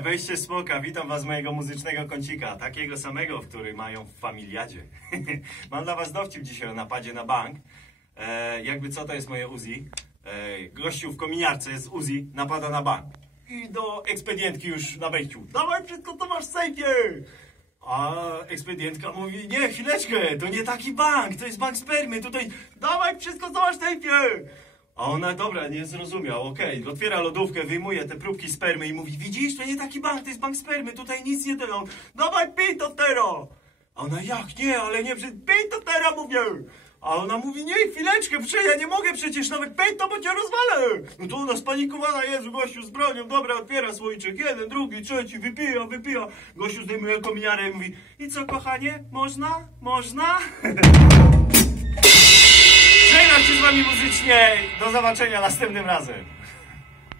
wejście smoka, witam was z mojego muzycznego kącika, takiego samego, w który mają w familiadzie. Mam dla was dowcip dzisiaj o napadzie na bank. E, jakby co, to jest moje Uzi. E, gościu w kominiarce jest Uzi, napada na bank. I do ekspedientki już na wejściu. Dawaj wszystko, co masz w! A ekspedientka mówi, nie, chwileczkę, to nie taki bank, to jest bank spermy, tutaj dawaj wszystko, co masz w! A ona, dobra, nie zrozumiał, okej, otwiera lodówkę, wyjmuje te próbki spermy i mówi, widzisz, to nie taki bank, to jest bank spermy, tutaj nic nie dają, dawaj pij to! A ona, jak, nie, ale nie, pij to tero, mówię! A ona mówi, nie, chwileczkę, przecież ja nie mogę przecież nawet pij to, bo cię rozwalę! No to ona spanikowana jest, gościu z bronią, dobra, otwiera słoiczek, jeden, drugi, trzeci, wypija, wypija. Gościu zdejmuje kominiarę i mówi, i co, kochanie, można? Można? Wami muzycznie, do zobaczenia następnym razem.